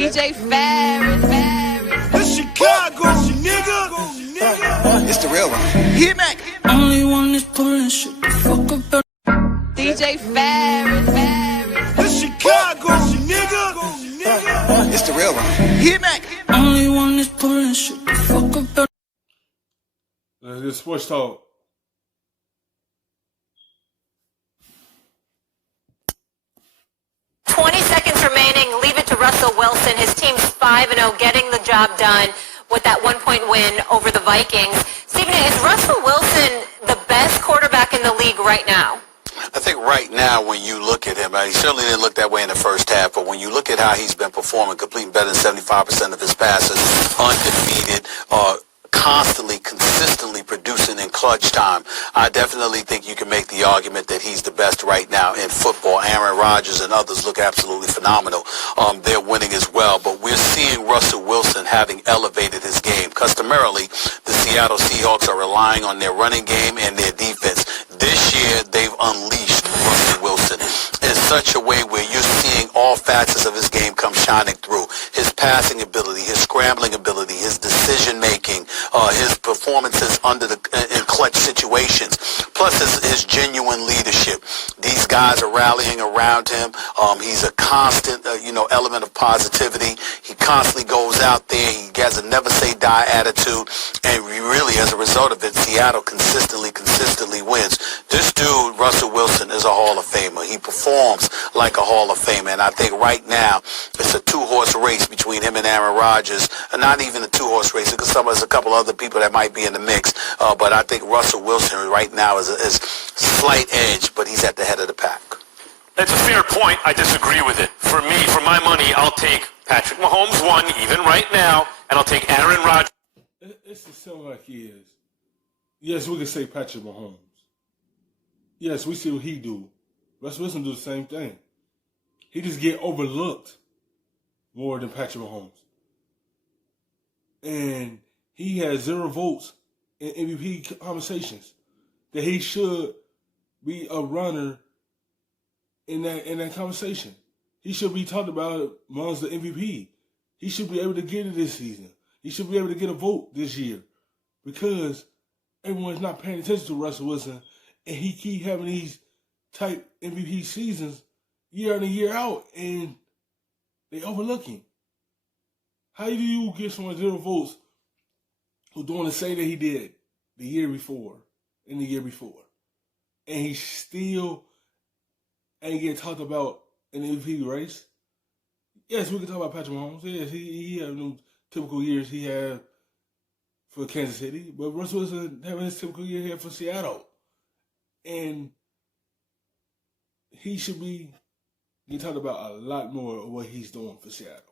DJ Ferris. It's Chicago, nigga. It's the real one. Hit me. Only one is pulling shit the fuck up. DJ Ferris. It's Chicago, nigga. It's the real one. Hit me. Only one is pulling shit the fuck up. Let's get sports talk. Remaining, leave it to Russell Wilson. His team's 5-0, getting the job done with that one-point win over the Vikings. Stephen, is Russell Wilson the best quarterback in the league right now? I think right now when you look at him, he certainly didn't look that way in the first half, but when you look at how he's been performing, completing better than 75% of his passes, undefeated, constantly, consistently producing in clutch time, I definitely think you can make the argument that he's the best right now in football. Aaron Rodgers and others look absolutely phenomenal. They're winning as well, but we're seeing Russell Wilson having elevated his game. Customarily, the Seattle Seahawks are relying on their running game and their defense. This year, they've unleashed Russell Wilson in such a way where you're seeing all facets of his game come shining through. His passing ability, his scrambling ability, his decision-making, his performances in clutch situations, plus his genuine leadership. These guys are rallying around him. He's a constant, element of positivity. He constantly goes out there. He has a never-say-die attitude, and really, as a result of it, Seattle consistently wins. This dude, Russell Wilson, is a Hall of Famer. He performs like a Hall of Famer, and I think right now it's a two-horse race between him and Aaron Rodgers, and not even a two-horse race, because there's a couple other people that might be in the mix, but I think Russell Wilson right now is slight edge, but he's at the head of the pack. That's a fair point. I disagree with it. For me, for my money, I'll take Patrick Mahomes one, even right now, and I'll take Aaron Rodgers. It's the same like he is. Yes, we can say Patrick Mahomes. Yes, we see what he do. Russell Wilson do the same thing. He just get overlooked more than Patrick Mahomes. And he has 0 votes in MVP conversations. That he should be a runner in that conversation. He should be talked about amongst the MVP. He should be able to get it this season. He should be able to get a vote this year. Because everyone's not paying attention to Russell Wilson, and he keep having these type MVP seasons year in and year out, and they overlook him. How do you get someone 0 votes who doing the same that he did the year before and the year before, and he still ain't get talked about in the MVP race? Yes, we can talk about Patrick Mahomes. Yes, he had them typical years he had for Kansas City, but Russell Wilson having his typical year here for Seattle. And he should be getting talked about a lot more of what he's doing for Seattle.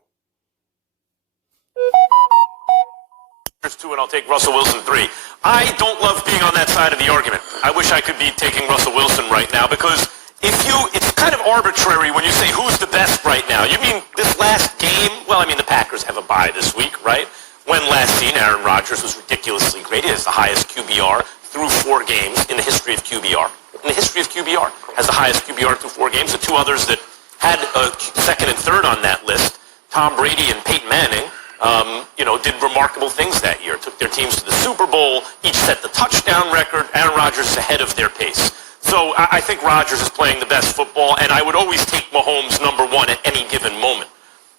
2, and I'll take Russell Wilson 3. I don't love being on that side of the argument. I wish I could be taking Russell Wilson right now, because it's kind of arbitrary when you say who's the best right now. You mean this last game? Well, the Packers have a bye this week, right? When last seen, Aaron Rodgers was ridiculously great. He has the highest QBR through 4 games in the history of QBR. In the history of QBR, has the highest QBR through 4 games. The 2 others that had a second and third on that list, Tom Brady and Peyton Manning, did remarkable things that year. Took their teams to the Super Bowl, each set the touchdown record. Aaron Rodgers is ahead of their pace. So I think Rodgers is playing the best football, and I would always take Mahomes number 1 at any given moment.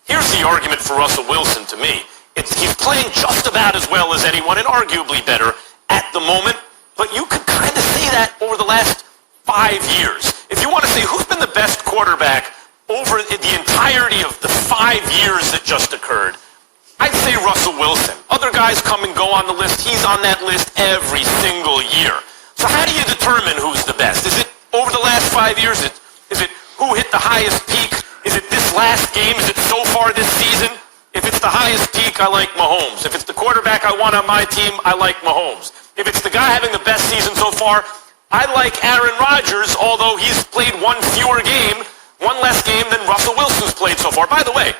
Here's the argument for Russell Wilson to me. He's playing just about as well as anyone, and arguably better at the moment, but you could kind of say that over the last 5 years. If you want to say who's been the best quarterback over the entirety of the 5 years that just occurred, I'd say Russell Wilson. Other guys come and go on the list. He's on that list every single year. So how do you determine who's the best? Is it over the last 5 years? Is it who hit the highest peak? Is it this last game? Is it so far this season? If it's the highest peak, I like Mahomes. If it's the quarterback I want on my team, I like Mahomes. If it's the guy having the best season so far, I like Aaron Rodgers, although he's played 1 less game than Russell Wilson's played so far. By the way,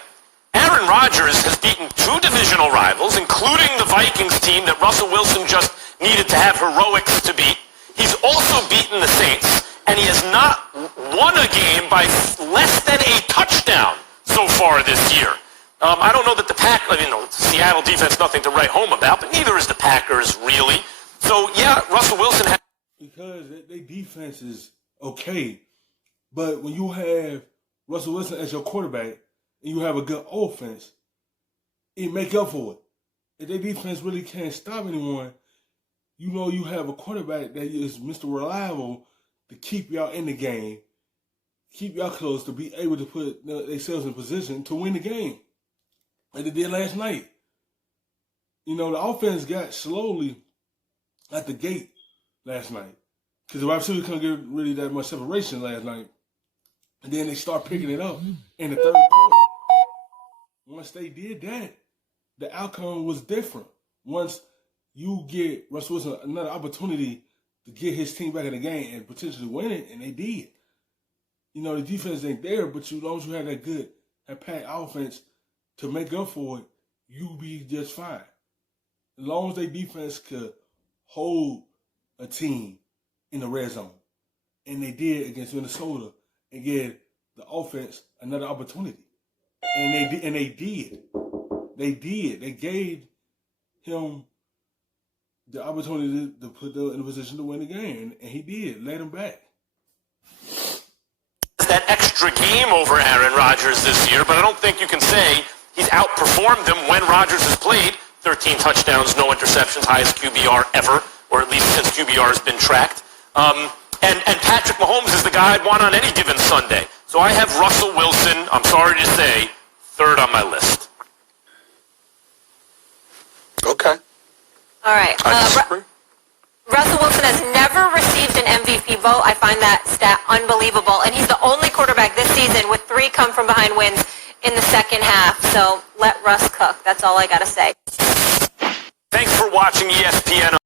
Aaron Rodgers has beaten 2 divisional rivals, including the Vikings team that Russell Wilson just needed to have heroics to beat. He's also beaten the Saints, and he has not won a game by less than a touchdown so far this year. I don't know that the Seattle defense, nothing to write home about, but neither is the Packers, really. So, yeah, Russell Wilson has... Because their defense is okay. But when you have Russell Wilson as your quarterback and you have a good offense, it make up for it. If their defense really can't stop anyone, you know you have a quarterback that is Mr. Reliable to keep y'all in the game, keep y'all close, to be able to put themselves in position to win the game. Like they did last night. You know, the offense got slowly at the gate last night because the wide receivers couldn't get really that much separation last night. And then they start picking it up in the third quarter. Once they did that, the outcome was different. Once you get Russell Wilson another opportunity to get his team back in the game and potentially win it, and they did. You know, the defense ain't there, but as long as you have that good, that packed offense to make up for it, you be just fine. As long as their defense could hold a team in the red zone. And they did against Minnesota and give the offense another opportunity. And they did. They did. They gave him the opportunity to put them in a position to win the game. And he did. Let him back. That extra game over Aaron Rodgers this year, but I don't think you can say he's outperformed them when Rodgers has played. 13 touchdowns, no interceptions, highest QBR ever, or at least since QBR has been tracked. And Patrick Mahomes is the guy I'd want on any given Sunday. So I have Russell Wilson, I'm sorry to say, third on my list. Okay. All right. Russell Wilson has never received an MVP vote. I find that stat unbelievable. And he's the only quarterback this season with 3 come-from-behind wins in the second half. So let Russ cook. That's all I got to say. Thanks for watching ESPN.